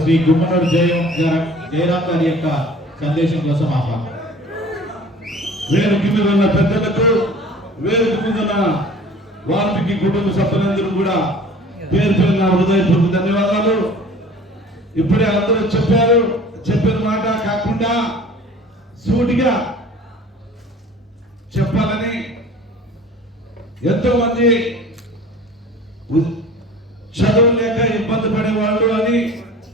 శ్రీ గుమ్మనూరు జయ జయరాం గారి యొక్క సందేశం కోసం ఆహ్వానం. వేరు కింద ఉన్న పెద్దలకు వేరు మీద వారికి కుటుంబ సభ్యులందరూ కూడా పేరు పేరు నా హృదయపూర్వక ధన్యవాదాలు. ఇప్పుడే అందరూ చెప్పారు చెప్పిన మాట కాకుండా సూటిగా చెప్పాలని ఎంతో మంది చదువు లేక ఇబ్బంది పడేవాళ్ళు అని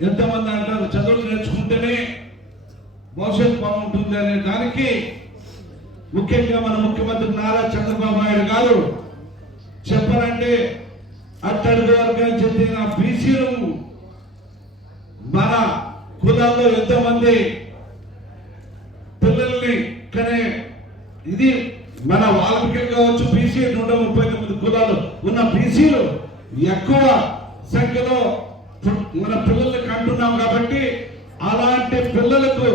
ఎంతమంది అంటారు? చదువులు నేర్చుకుంటేనే భవిష్యత్తు బాగుంటుంది అనే దానికి ముఖ్యంగా మన ముఖ్యమంత్రి నారా చంద్రబాబు నాయుడు గారు చెప్పాలంటే అట్టడుగు వర్గానికి చెందిన బీసీలు మన కులాల్లో ఎంతమంది పిల్లల్ని కనే ఇది మన వాల్మీకి కావచ్చు బీసీ నూట ముప్పై తొమ్మిది కులాలు ఉన్న బీసీలు ఎక్కువ సంఖ్యలో మన పిల్లల్ని కంటున్నాం కాబట్టి అలాంటి పిల్లలకు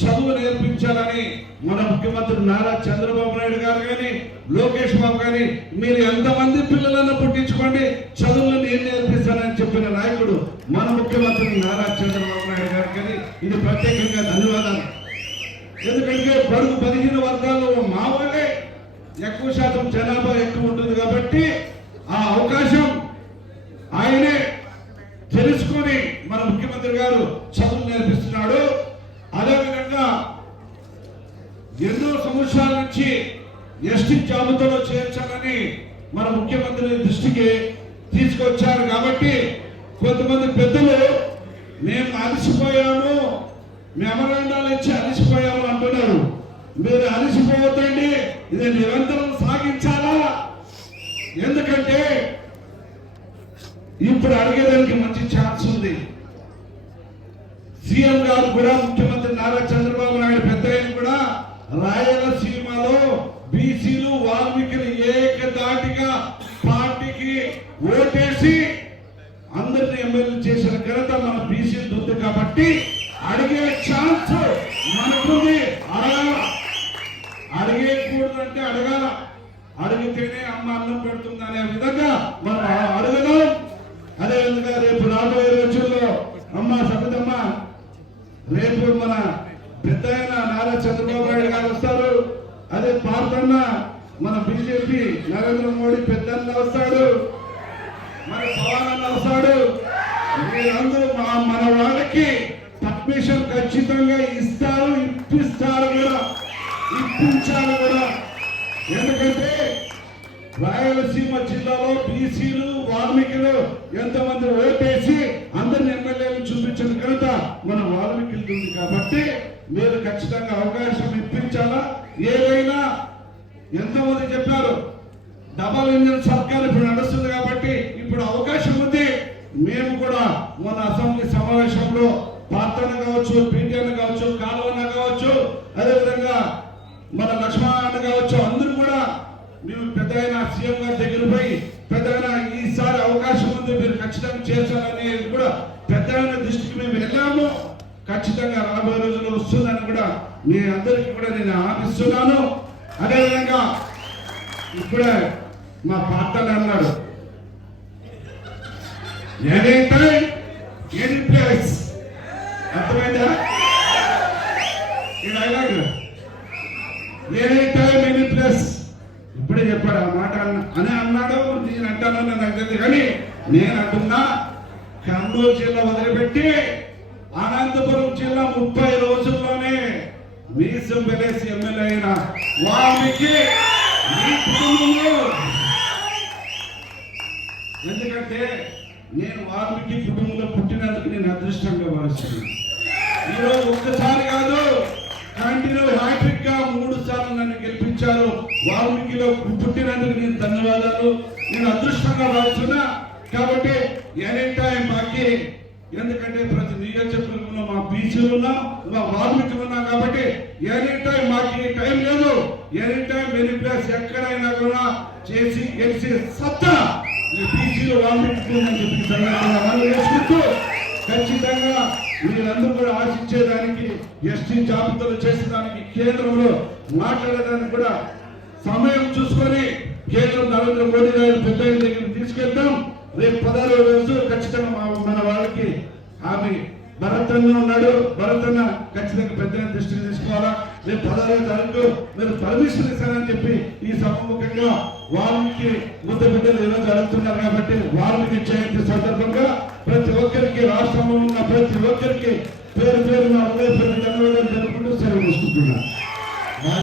చదువు నేర్పించాలని మన ముఖ్యమంత్రి నారా చంద్రబాబు నాయుడు గారు కానీ లోకేష్ బాబు కానీ మీరు ఎంతమంది పిల్లలను పుట్టించుకోండి చదువులు నేను నేర్పిస్తానని చెప్పిన నాయకుడు మన ముఖ్యమంత్రి నారా చంద్రబాబు నాయుడు గారు కానీ ఇది ప్రత్యేకంగా ధన్యవాదాలు. ఎందుకంటే బడుగు పదిహేను వర్గాల్లో మా వాళ్ళే ఎక్కువ శాతం జనాభా ఎక్కువ ఉంటుంది కాబట్టి ఆ అవకాశం ముఖ్యమంత్రి గారు చదువు నేర్పిస్తున్నాడు. అదేవిధంగా ఎన్నో సంవత్సరాల నుంచి ఎస్టీ జాబితాలో చేర్చాలని మన ముఖ్యమంత్రి దృష్టికి తీసుకొచ్చారు కాబట్టి కొంతమంది పెద్దలు మేము అలసిపోయాము మెమరాండాలు ఇచ్చి అలసిపోయాము అంటున్నారు. మీరు అలసిపోవద్దండి ఇది నిరంతరం సాగించాలా? ఎందుకంటే ఇప్పుడు అడిగేదానికి మంచి ఛాన్స్ ఉంది. సీఎం గారు కూడా ముఖ్యమంత్రి నారా చంద్రబాబు నాయుడు పెద్ద కూడా రాయలసీమలో బీసీలు వాల్మీకిలు ఏకదాటిగా పార్టీకి ఓటేసి అందరిని ఎమ్మెల్యే చేసిన ఘనత మన బీసీలు దుద్దు కాబట్టి అడిగే ఛాన్స్ మనకుంది. అడగాల. అడిగేయకూడదంటే అడగాల. అడిగితేనే అమ్మ అన్నం పెడుతుంది అనే విధంగా మనం అడుగుదాం. అదే విధంగా రేపు రాబోయే రోజుల్లో అమ్మ సబితమ్మ రేపు మన పెద్ద నారా చంద్రబాబు నాయుడు గారు వస్తారు. అదే పార్తన్న మన బీజేపీ నరేంద్ర మోడీ పెద్దన్న వస్తాడు. మన పవన్ అన్న వస్తాడు. మీరందరూ మా మన వాళ్ళకి పర్మిషన్ ఖచ్చితంగా ఇస్తారు ఇప్పిస్తారు కూడా. ఇప్పించాలి కూడా. ఎందుకంటే రాయలసీమ జిల్లాలో బీసీలు వాల్మీకులు ఎంతమంది ఓటేసి అందరిని ఎమ్మెల్యేలు చూపించారు ఘనత మన వాళ్ళకి ఉంది కాబట్టి మీరు ఖచ్చితంగా అవకాశం ఇప్పించాలా? ఏదైనా ఎంతమంది చెప్పారు? డబల్ ఇంజన్ సర్కార్ ఇప్పుడు నడుస్తుంది కాబట్టి ఇప్పుడు అవకాశం ఉంది. మేము కూడా మన అసెంబ్లీ సమావేశంలో పాత్రను కావచ్చు పీటీఎన్ కావచ్చు కాలువన్న కావచ్చు అదేవిధంగా మన లక్ష్మణ కావచ్చు అందరూ కూడా మేము పెద్ద సీఎం గారి దగ్గర పోయి పెద్ద ఈసారి అవకాశం ఉంది మీరు ఖచ్చితంగా చేర్చాలనేది కూడా పెద్ద దృష్టికి మేము ఖచ్చితంగా రాబోయే రోజుల్లో వస్తుందని కూడా మీ అందరికీ కూడా నేను ఆశిస్తున్నాను. అదేవిధంగా ఇప్పుడే మా పార్టలు అన్నాడు ఎనీ టైం ప్లేస్ అర్థమైందా? ఈ డైలాగ్ టైం ఎనీ ప్లేస్ ఇప్పుడే చెప్పాడు ఆ మాట అన్న- అని అన్నాడు నేను అంటాను నాకు తెలియదు కానీ నేను అంటున్నా కర్నూలు జిల్లా వదిలిపెట్టి అనంతపురం జిల్లా ముప్పై రోజుల్లోనే మీసం వెలేసి ఎమ్మెల్యే అయిన వారికి మీ కుటుంబంలో. ఎందుకంటే నేను వాల్మీకి కుటుంబంలో పుట్టినందుకు నేను అదృష్టంగా భావిస్తున్నాను. ఈరోజు ఒక్కసారి కాదు కంటిన్యూ హ్యాట్రిక్గా మూడు సార్లు నన్ను గెలిపించారు. వాల్మీకిలో పుట్టినందుకు నేను ధన్యవాదాలు. నేను అదృష్టంగా భావిస్తున్నా. కాబట్టి ఎనీ టైం మాకి ఎందుకంటే ప్రతి నియోజకవర్గంలో మా బీచ్లు ఉన్నాం మా వాల్మీకులు ఉన్నాం కాబట్టి ఎనీ టైం మాకు టైం లేదు. ఎనీ టైం ఎనీ ప్లేస్ ఎక్కడైనా కూడా చేసి గెలిచి సత్తా ఈ బీసీలో వాల్మీకి ఉందని చెప్పి ఖచ్చితంగా వీళ్ళందరూ కూడా ఆశించేదానికి ఎస్టీ జాబితాలు చేసేదానికి కేంద్రంలో మాట్లాడేదానికి కూడా సమయం చూసుకొని కేంద్రం నరేంద్ర మోడీ గారు పెద్ద దగ్గర తీసుకెళ్తాం. రేపు పదహారు రోజు ఖచ్చితంగా మా- మన వాళ్ళకి హామీ భరత్ ఉన్నాడు. భరత్ ఖచ్చితంగా పెద్ద దృష్టికి తీసుకోవాలా? రేపు పదహారో తారీఖు మీరు పర్మిషన్ ఇస్తారని చెప్పి ఈ సభముఖంగా వారికి ముద్ద బిడ్డలు ఈరోజు అడుగుతున్నారు కాబట్టి వారికి జయంతి సందర్భంగా ప్రతి ఒక్కరికి రాష్ట్రంలో ఉన్న ప్రతి ఒక్కరికి పేరు పేరు నా ధన్యవాదాలు తెలుపుకుంటూ సెలవు తీసుకుంటున్నాను.